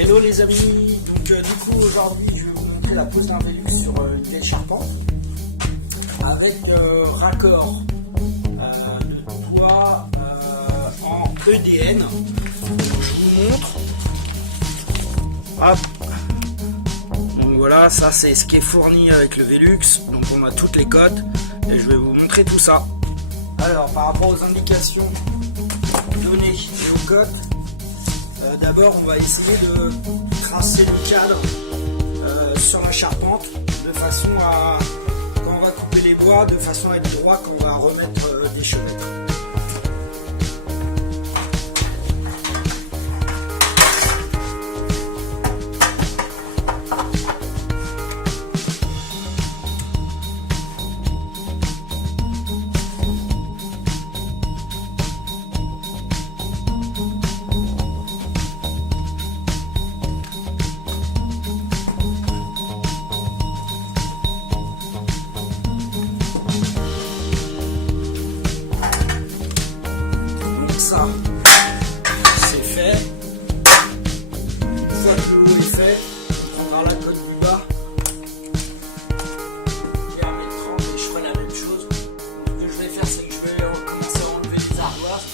Hello les amis, donc du coup aujourd'hui je vais vous montrer la pose d'un Velux sur une vieille charpente avec raccord de toit en EDN. Donc, je vous montre. Hop. Donc voilà, ça c'est ce qui est fourni avec le Velux. Donc on a toutes les cotes et je vais vous montrer tout ça. Alors par rapport aux indications données et aux cotes, d'abord on va essayer de tracer le cadre sur la charpente de façon à, quand on va couper les bois, de façon à être droit quand on va remettre des chenettes. Ça, c'est fait. Une fois que le haut est fait, on prendra la cote du bas et à mettre 30 et je ferai la même chose. Ce que je vais faire, c'est que je vais commencer à enlever les ardoises.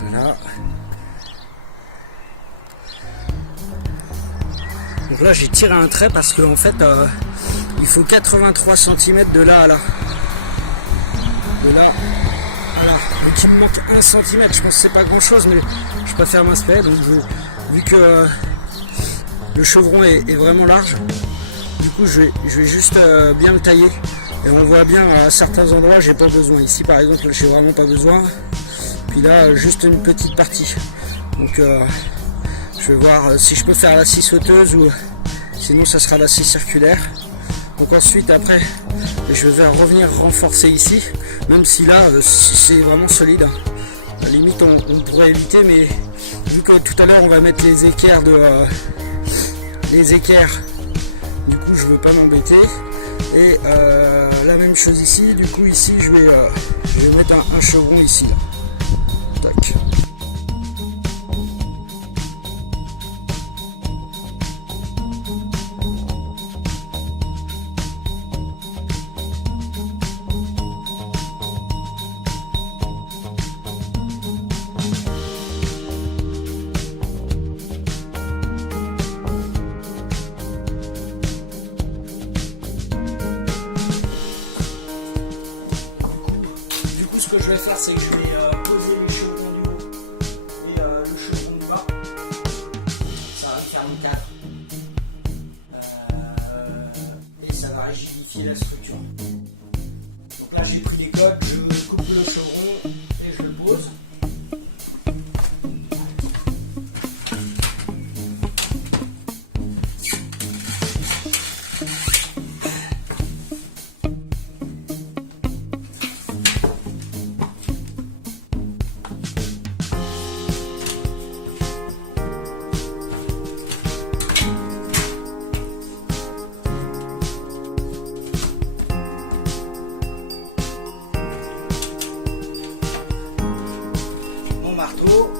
Voilà. Donc là j'ai tiré un trait parce qu'en fait il faut 83 cm de là à là. De là à là. Donc il me manque 1 cm. Je pense que c'est pas grand chose, mais je préfère m'inspirer. Donc vu que le chevron est vraiment large, du coup je vais juste bien le tailler. Et on voit bien à certains endroits j'ai pas besoin. Ici par exemple j'ai vraiment pas besoin. Puis là juste une petite partie. Donc je vais voir si je peux faire la scie sauteuse ou sinon ça sera la scie circulaire. Donc ensuite après je vais revenir renforcer ici. Même si là c'est vraiment solide. À la limite on pourrait éviter, mais vu que tout à l'heure on va mettre les équerres les équerres, du coup je veux pas m'embêter. Et la même chose ici, du coup ici je vais mettre un chevron ici là. Tac. Ce que je vais faire, c'est que je vais poser le chevron du haut et le chevron du bas. Ça va faire un cadre. Et ça va rigidifier la structure. Donc là, j'ai pris des cotes, je coupe le chevron et je le pose. marteau.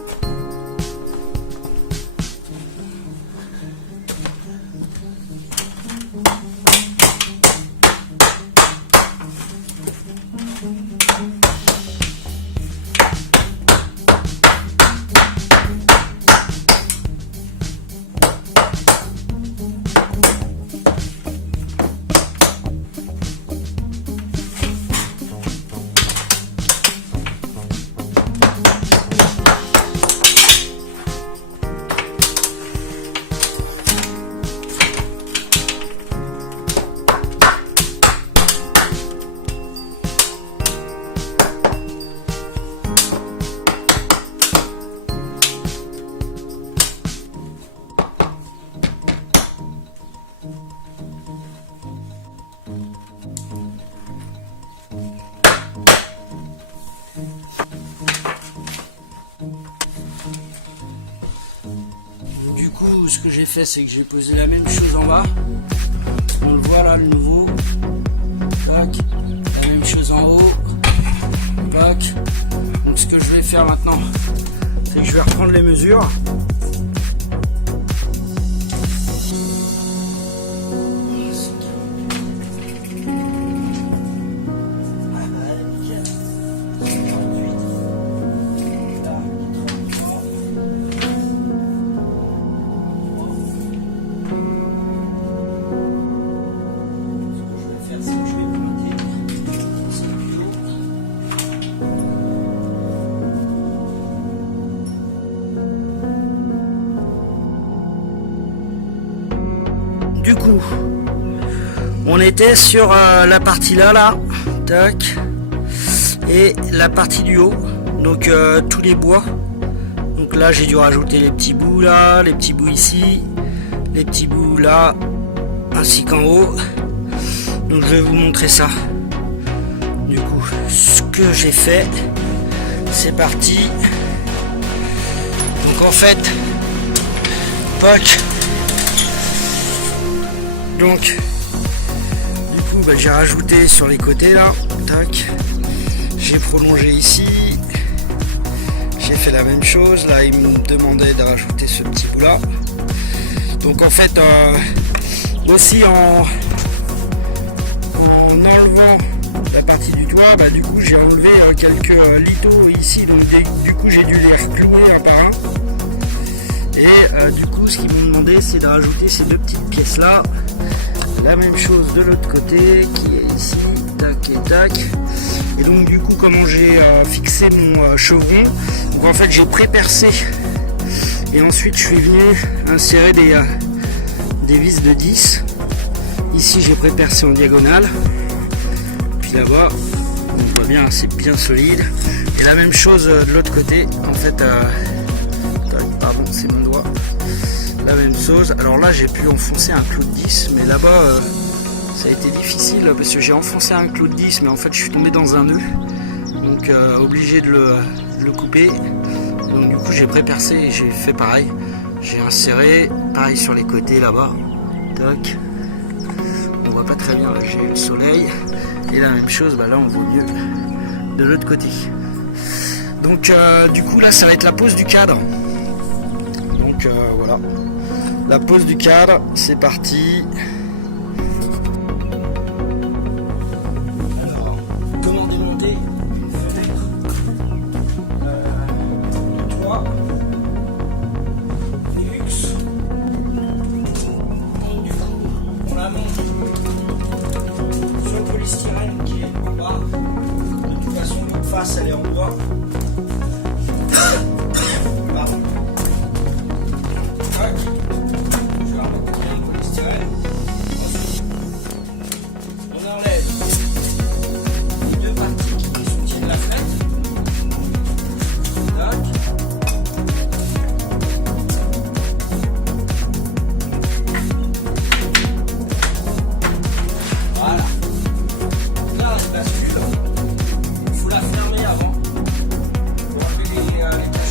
Du coup, ce que j'ai fait, c'est que j'ai posé la même chose en bas. On le voit là, le nouveau. Tac. La même chose en haut. Tac. Donc ce que je vais faire maintenant, c'est que je vais reprendre les mesures. Du coup, on était sur la partie là, tac, et la partie du haut, donc tous les bois. Donc là, j'ai dû rajouter les petits bouts là, les petits bouts ici, les petits bouts là, ainsi qu'en haut. Donc je vais vous montrer ça. Du coup, ce que j'ai fait, c'est parti. Donc en fait, poc. Donc, du coup, j'ai rajouté sur les côtés là, tac. J'ai prolongé ici. J'ai fait la même chose. Là, il me demandait de rajouter ce petit bout là. Donc en fait, aussi en enlevant la partie du toit, du coup j'ai enlevé quelques lithos ici. Donc du coup j'ai dû les reclouer un par un. Et du coup, ce qu'ils m'ont demandé, c'est de rajouter ces deux petites pièces là. La même chose de l'autre côté qui est ici, tac et tac. Et donc du coup, comment j'ai fixé mon chevron, donc en fait j'ai pré-percé et ensuite je suis venu insérer des vis de 10. Ici j'ai pré-percé en diagonale, puis là-bas on voit bien, c'est bien solide. Et la même chose de l'autre côté, en fait pardon, c'est mon doigt. La même chose. Alors là j'ai pu enfoncer un clou de 10, mais là-bas ça a été difficile parce que j'ai enfoncé un clou de 10, mais en fait je suis tombé dans un nœud, donc obligé de le couper. Donc du coup j'ai pré-percé et j'ai fait pareil, j'ai inséré pareil sur les côtés là-bas, tac. On voit pas très bien, là j'ai eu le soleil, et la même chose, là on voit mieux de l'autre côté. Donc du coup là ça va être la pose du cadre. Donc voilà, la pose du cadre, c'est parti. Alors, comment démonter une fenêtre de toit Velux. Donc du coup, on la monte sur le polystyrène qui est en bas. De toute façon, l'autre face elle est en bois. Il faut la fermer avant pour enlever les cachets.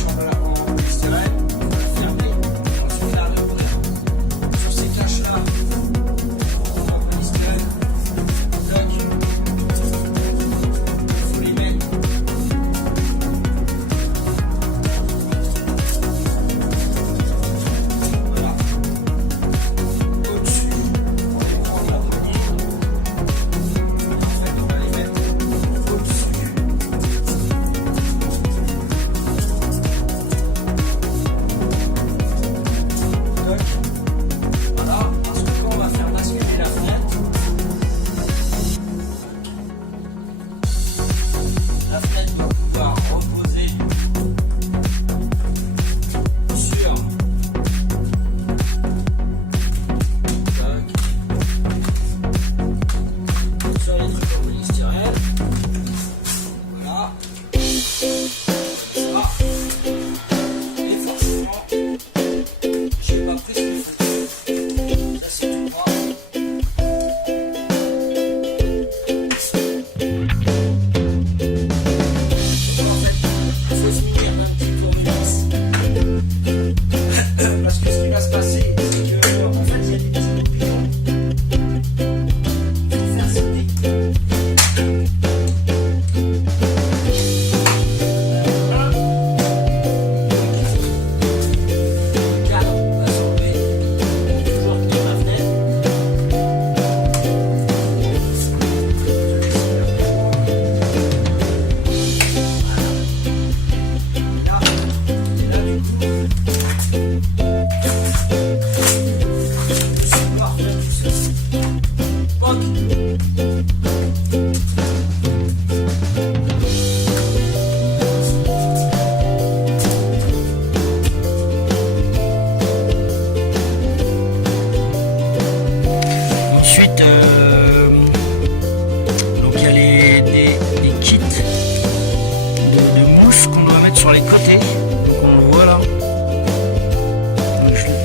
sur les côtés, donc on le voit là.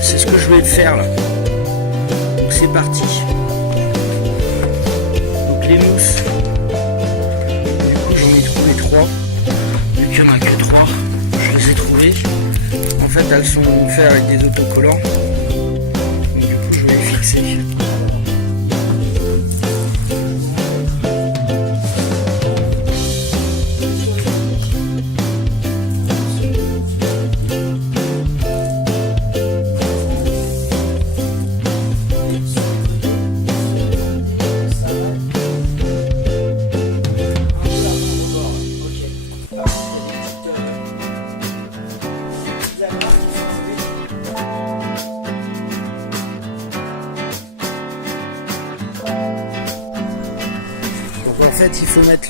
C'est ce que je vais faire là. Donc c'est parti. Donc les mousses, du coup j'en ai trouvé 3. Vu qu'il n'y en a que 3, je les ai trouvées. En fait elles sont faites avec des autocollants. Donc du coup je vais les fixer. En fait il faut mettre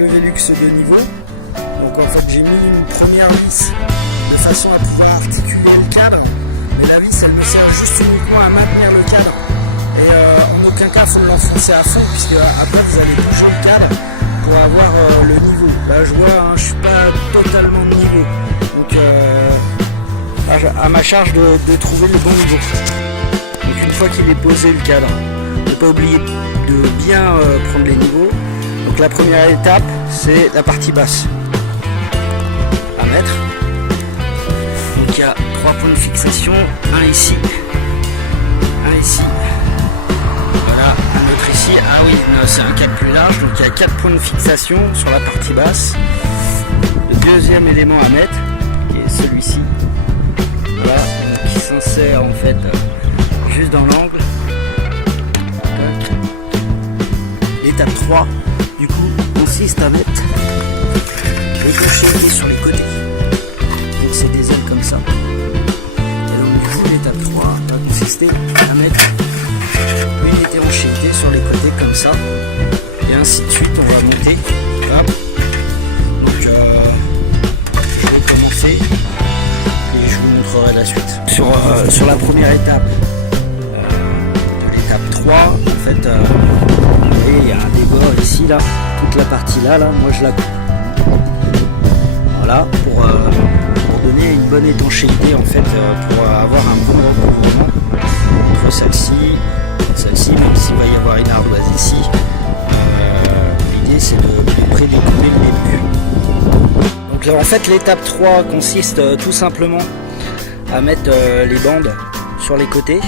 le Velux de niveau. Donc en fait j'ai mis une première vis de façon à pouvoir articuler le cadre, mais la vis elle me sert juste uniquement à maintenir le cadre et en aucun cas il faut l'enfoncer à fond, puisque après vous allez bouger le cadre pour avoir le niveau. Là je vois hein, je suis pas totalement de niveau, donc à ma charge de trouver le bon niveau. Donc une fois qu'il est posé le cadre, ne pas oublier de bien prendre les niveaux. Donc la première étape c'est la partie basse à mettre. Donc il y a 3 points de fixation, un ici, voilà, un autre ici. Ah oui, c'est un cadre plus large, donc il y a 4 points de fixation sur la partie basse. Le deuxième élément à mettre qui est celui-ci, voilà, donc qui s'insère en fait juste dans l'angle. L'étape 3 du coup consiste à mettre l'étanchéité sur les côtés. Donc c'est des ailes comme ça. Et donc du coup l'étape 3 va consister à mettre une étanchéité sur les côtés comme ça. Et ainsi de suite on va monter. Hop. Donc je vais commencer et je vous montrerai la suite. Sur la première étape de l'étape 3 en fait il y a un débord ici là, toute la partie là, moi je la coupe. Voilà, pour donner une bonne étanchéité en fait, pour avoir un bon recouvrement entre celle-ci, même s'il va y avoir une ardoise ici. L'idée c'est de prédécouper le début. Donc là en fait l'étape 3 consiste tout simplement à mettre les bandes sur les côtés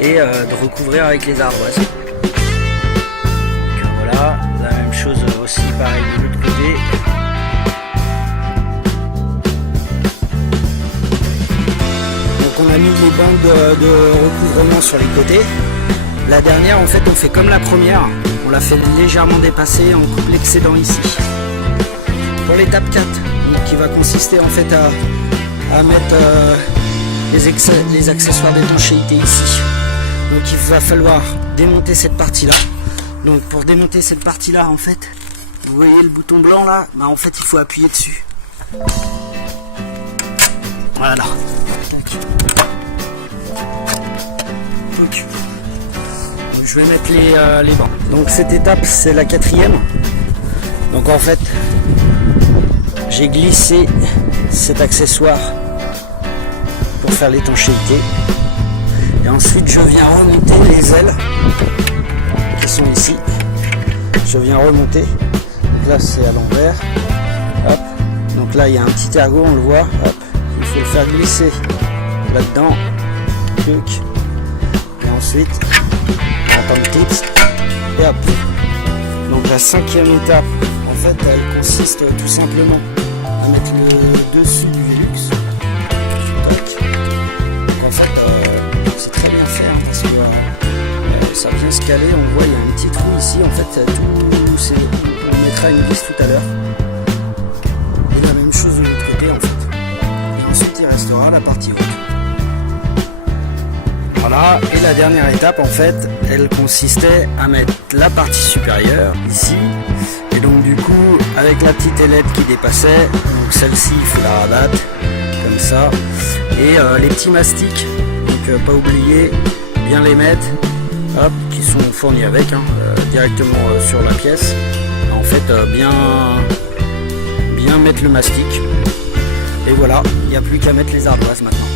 et de recouvrir avec les ardoises. La même chose aussi pareil de l'autre côté. Donc on a mis les bandes de recouvrement sur les côtés. La dernière en fait on fait comme la première, on la fait légèrement dépasser, on coupe l'excédent ici. Pour l'étape 4, donc, qui va consister en fait à mettre les accessoires d'étanchéité ici. Donc il va falloir démonter cette partie là. Donc pour démonter cette partie là en fait, vous voyez le bouton blanc là, bah en fait il faut appuyer dessus. Voilà. Donc je vais mettre les bancs. Donc cette étape c'est la 4e. Donc en fait j'ai glissé cet accessoire pour faire l'étanchéité. Et ensuite je viens remonter les ailes qui sont ici. Je viens remonter. Donc là c'est à l'envers. Hop. Donc là il y a un petit ergot, on le voit. Hop. Il faut le faire glisser là-dedans. Et ensuite on entend le tips. Et hop. Donc la 5e étape, en fait, elle consiste tout simplement à mettre le dessus du Velux. Donc en fait, c'est très bien fait parce que ça vient se caler. On voit il y a un petit trou ici. En fait, on mettra une vis tout à l'heure. Et la même chose de l'autre côté en fait. Et ensuite, il restera la partie haute. Voilà, et la dernière étape en fait, elle consistait à mettre la partie supérieure ici, et donc du coup avec la petite ailette qui dépassait, donc celle-ci il faut la rabattre comme ça, et les petits mastiques, donc pas oublier bien les mettre, hop, qui sont fournis avec directement sur la pièce, en fait bien bien mettre le mastic. Et voilà, il n'y a plus qu'à mettre les ardoises maintenant.